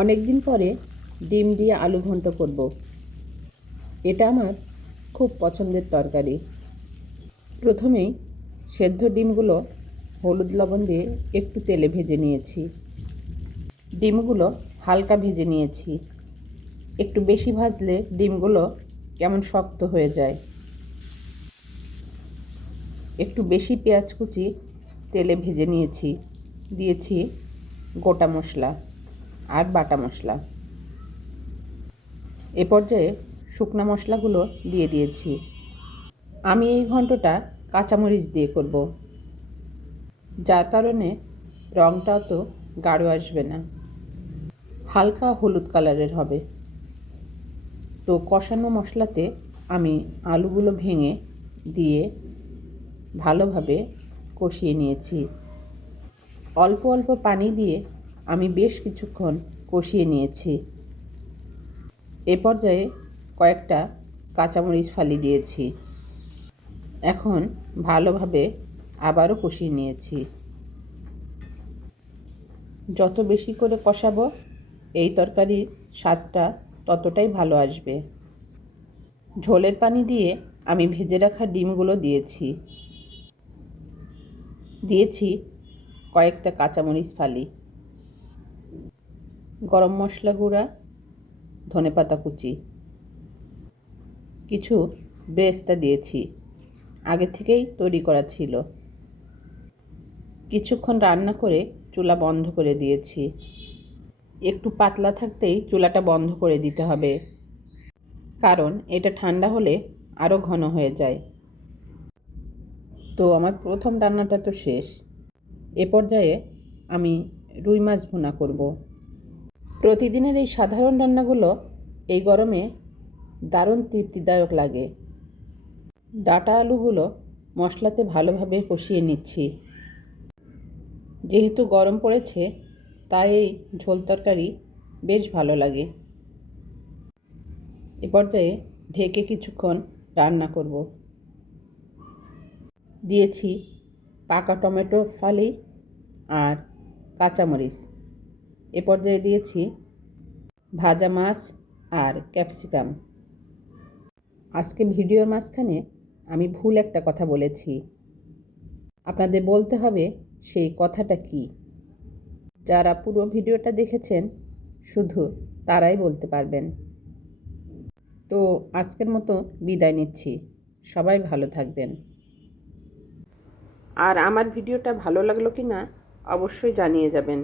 অনেক দিন পরে ডিম দিয়ে আলু ঘন্ট করব। এটা আমার খুব পছন্দের তরকারি। প্রথমেই সেদ্ধ ডিমগুলো হলুদ লবণ দিয়ে একটু তেলে ভেজে নিয়েছি। ডিমগুলো হালকা ভেজে নিয়েছি। একটু বেশি ভাজলে ডিমগুলো কেমন শক্ত হয়ে যায়। একটু বেশি পেঁয়াজ কুচি তেলে ভেজে নিয়েছি। দিয়েছি গোটা মশলা আর বাটা মশলা। এ পর্যায়ে শুকনো মশলাগুলো দিয়ে দিয়েছি। আমি এই ঘন্টটা কাঁচামরিচ দিয়ে করব, যার কারণে রঙটা তো গাঢ় আসবে না, হালকা হলুদ কালারের হবে। তো কষানো মশলাতে আমি আলুগুলো ভেঙে দিয়ে ভালোভাবে কষিয়ে নিয়েছি। অল্প অল্প পানি দিয়ে আমি বেশ কিছুক্ষণ কষিয়ে নিয়েছি। এ পর্যায়ে কয়েকটা কাঁচামরিচ ফালি দিয়েছি। এখন ভালোভাবে আবারও কষিয়ে নিয়েছি। যত বেশি করে কষাবো এই তরকারির স্বাদটা ততটাই ভালো আসবে। ঝোলের পানি দিয়ে আমি ভেজে রাখা ডিমগুলো দিয়েছি। কয়েকটা কাঁচামরিচ ফালি, গরম মশলা গুঁড়া, ধনেপাতা কুচি, কিছু বেরেস্তা দিয়েছি, আগে থেকেই তৈরি করা ছিল। কিছুক্ষণ রান্না করে চুলা বন্ধ করে দিয়েছি। একটু পাতলা থাকতেই চুলাটা বন্ধ করে দিতে হবে, কারণ এটা ঠান্ডা হলে আরও ঘন হয়ে যায়। তো আমার প্রথম রান্নাটা তো শেষ। এ পর্যায়ে আমি রুই মাছ ভুনা করব। প্রতিদিনের এই সাধারণ রান্নাগুলো এই গরমে দারুণ তৃপ্তিদায়ক লাগে। ডাঁটা আলুগুলো মশলাতে ভালোভাবে কষিয়ে নিচ্ছি। যেহেতু গরম পড়েছে তাই এই ঝোল তরকারি বেশ ভালো লাগে। এ পর্যায়ে ঢেকে কিছুক্ষণ রান্না করব। দিয়েছি পাকা টমেটো ফালি আর কাঁচামরিচ। এ পর্যায়ে দিয়েছি ভাজা মাছ আর ক্যাপসিকাম। আজকে ভিডিওর মাঝখানে আমি ভুল একটা কথা বলেছি। আপনাদের বলতে হবে সেই কথাটা কি। যারা পুরো ভিডিওটা দেখেছেন শুধু তারাই বলতে পারবেন। তো আজকের মতো বিদায় নিচ্ছি। সবাই ভালো থাকবেন। আর আমার ভিডিওটা ভালো লাগলো কি না অবশ্যই জানিয়ে যাবেন।